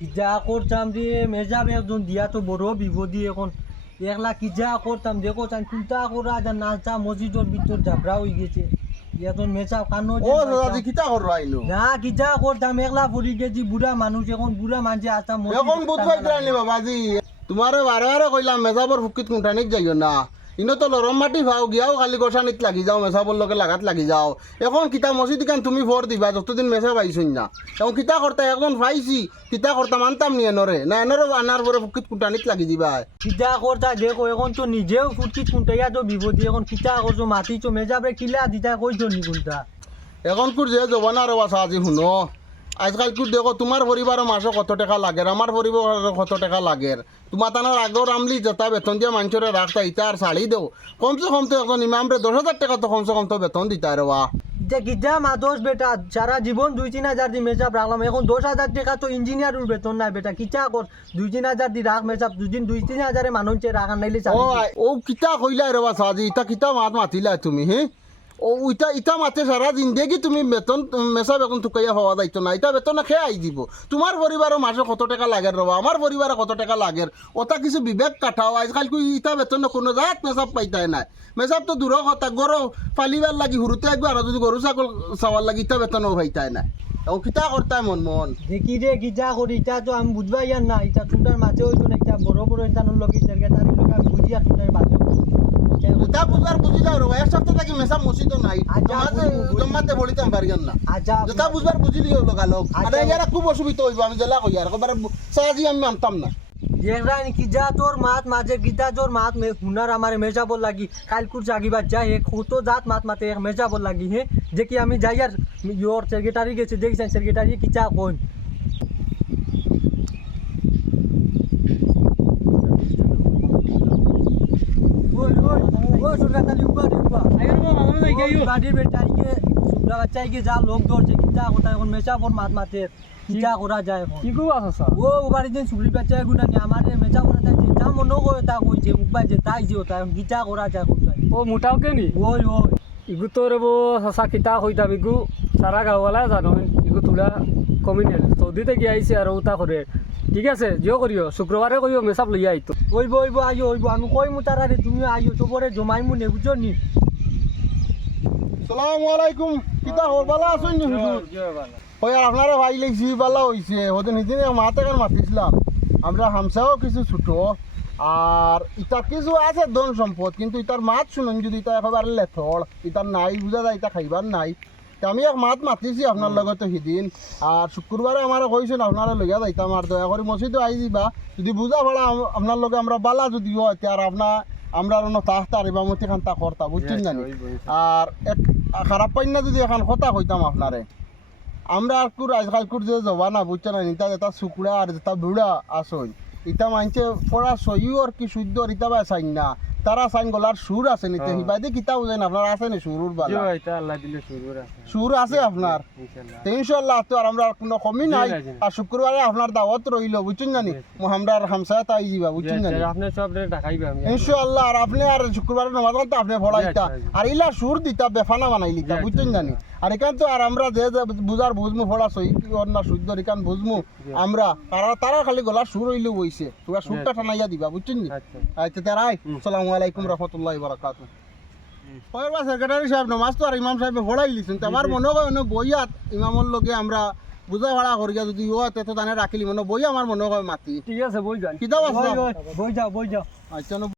কিজা করতাম রে মেজাব একজন দিয়া তো বড় বিপদি এখন। একলা কিজা করতাম দেখো চান চিন্তা করা যা নাচা মসজিদের ভিতর ঝাপড়া হয়ে গেছে। এখন মেজাব কানো ও দাদাজি কিতা কর আইলো না কিজা করতাম একলা পড়ি গেছি বুড়া মানুষ এখন বুড়া মানুষ আসতাম এখন বুধ পাইতে বাবাজি। তোমারে বারে বারে কইলাম মেজাবর ফুকিত কুণ্ঠানিত যাইও না। ইনো তো লরম মাটি ভাও গিয়াও খালি গোসানিত লাগি যাও মেসাবর লগে লাগাত লাগি যাও। এখন কিতা মসজিদ কান তুমি ভর দিবা যতদিন মেসা পাইছুন না। এখন কিতা করতা এখন পাইছি কিতা করতা মানতাম নি এনরে না এনরে আনার পরে ফুকিত কুণ্ঠানিত লাগি দিবা। কিজা করতা দেখো এখন তো নিজেও ফুটকি কুন্টাইয়া তো বিপদি এখন কিতা করছ মাতিছো মেজাবরে কিলা দিতা কইছো নি কুন্তা এখন কুর যে জবানার বাসা আজি শুনো। আজকাল কুর দেখো তোমার পরিবারের মাসে কত টাকা লাগে আমার পরিবারের কত টাকা লাগে? তোমার তানার আগর আমলি যেটা বেতন দিয়ে মানুষের রাখতা ইটা আর শাড়ি দেও। কমসে কম তো এখন ইমামরে দশ হাজার টাকা তো কমসে কম তো বেতন দিতা রে বা যে কিজা মাদোস বেটা সারা জীবন দুই তিন হাজার দি মেজাব রাখলাম এখন দশ হাজার টাকা তো ইঞ্জিনিয়ার বেতন নাই বেটা কিচা কর দুই তিন হাজার দি রাখ মেজাব দুদিন দুই তিন হাজারে মানুষ রাখান নাইলে ও কিতা কইলা রে বা সাজি ইটা কিতা মাত মাতিলা তুমি হে? ও, ইটা ইটা মাতে সারা জিন্দেগি তুমি বেতন মেসা বেতন টুকাইয়া হওয়া দায়িত্ব না ইটা বেতন খেয়ে আই দিব। তোমার পরিবারের মাসে কত টাকা লাগে রবা আমার পরিবারে কত টাকা লাগে? ওটা কিছু বিবেক কাটাও আজকাল ইটা বেতন কোনো জাত মেসাব পাইতাই নাই। মেসাব তো দূর কথা গরু পালিবার লাগি হুরুতে একবার আর যদি গরু ছাগল চাওয়ার লাগি ইটা বেতনও পাইতাই নাই। ও কিতা করতাই মন মন? দেখি রে কিজা করি ইটা তো আমি বুঝবাই না ইটা চুন্টার মাঝে হইতো না ইটা বড় বড় ইটানোর লোক ইটার তারি লোক আমি বুঝিয়া চুন্টার মাঝে ইটা বুঝবার বুঝিলা রবা এক সপ্তাহ থাকি মেসা মসজিদ নাই। জমাতে বলিতাম পারিয়ান না? আচ্ছা যেটা বুঝবার বুঝিলি হলো গালক আর আচ্ছা। ইয়ারা খুব অসুবিধা হইব আমি জেলা কই আর একবার সাজি আমি মানতাম না। দেখরান কিজা তোর মাত মাঝে গীতা তোর মাত মে হুনার আমার মেজাবর লাগি। কালকুর জাগিবার যাই এক কত জাত মাত মাতে এক মেজাবর লাগি হে। যে কি আমি যাই আর ইয়োর সেক্রেটারি গেছে দেখছেন সেক্রেটারি কিচা কোন ওই ওই ওই সুরকাতালি উপা উপা ওই যা লোক ধরছে কিচা কথা এখন মেজাবর মাত মাতে কিচা করা যায় কি করব আসা ও ওবারে দিন সুগরি বাচ্চা গুনা নি মেচা করে তাই যা মনো করে তা কইছে? মুখবা যে তাই যে তাই গিটা করা যা কোথায় ও মোটাও কে নি ওই ওই ইগু তো রে বো সসা কিতা হইতাম ইগু সারা গাঁওয়ালা জানো ইগু তোলা কমিনেল সৌদিতে গিয়ে আইছে আর ওটা করে ঠিক আছে জিও করিও শুক্রবারে করিও মেসাপ লইয়া আইতো ওইব ওইব আইও ওইব আমি কই মু তারা রে তুমি আইও তো পরে জমাই মু নে বুঝছ নি। সালামু আলাইকুম কিতা হল বালা আছেন নি? হুজুর ওই আর আপনারা ভাই লেগছি বালা হইছে ওদিন হিদিন মাতে কার মাতিছিলাম আমরা হামসাও কিছু ছুটো আর ইতার কিছু আছে ধন সম্পদ কিন্তু ইতার মাত শুনুন যদি ইতা একেবারে লেথর ইতার নাই বুঝা যায় ইতা খাইবার নাই। আমি এক মাত মাতিছি আপনার লগতে সিদিন। আর শুক্রবারে আমার কইছেন আপনারা লইয়া যাইতাম আর দয়া করে মসজিদে আই দিবা যদি বুঝা ভাড়া আপনার লগে আমরা বালা যদি হয় আর আপনার আমরা অন্য তাহ তারিবা মতি খান তা করতা বুঝছেন জানি আর এক খারাপ পাই না যদি এখন কথা কইতাম আপনারে। আমরা আর কুর আজকাল কুর যে জবানা বুঝছেন না ইতা যেটা শুকুড়া আর যেটা বুড়া আসন ইটা মানছে পড়া সইও আর কি শুদ্ধ আর ইটা বা না। তারা চাইন গলার সুর আছে নিতে। হিবাইতে আপনার আছে নি সুরুর বালা। এটা আল্লাহ দিলে সুরুর আছে। সুর আছে আপনার ইনশাআল্লাহ ইনশাআল্লাহ তো আর আমরা কোনো কমি নাই। জি, জি। আর শুক্রবারে আপনার দাওয়াত রইল বুঝছেন জানি? মোহামদার হামসায় তাই যাবা বুঝছেন জানি? আপনি সব রে ঢাকাইবে আমি। ইনশাআল্লাহ আর আপনি আর শুক্রবারে নামাজ পড়তে আপনি পড়াইতা। জি, জি। আর ইলা সুর দিতা বেফানা বানাই লিতা বুঝছেন জানি? আর এখান তো আর আমরা যে যে বুঝার বুঝমু পড়া সই না শুদ্ধ এখান বুঝমু। আমরা তারা তারা খালি গলা সুর হইলে বইছে তোরা সুরটা টানাইয়া দিবা বুঝছেন আচ্ছা। আচ্ছা তারাই আসসালামু আলাইকুম রহমতুল্লাহি বারাকাতু বার সেক্রেটারি সাহেব নমাজ তো আর ইমাম সাহেব পড়াই লিছেন। তো আমার মনে হয় অনেক বইয়াত ইমামর লগে আমরা বুঝা ভাড়া করিয়া যদি ও তো তানে রাখিলি মনে বই আমার মনে হয় মাতি। ঠিক আছে বই যান। কিতাব আছে? বই যাও বই যাও। আচ্ছা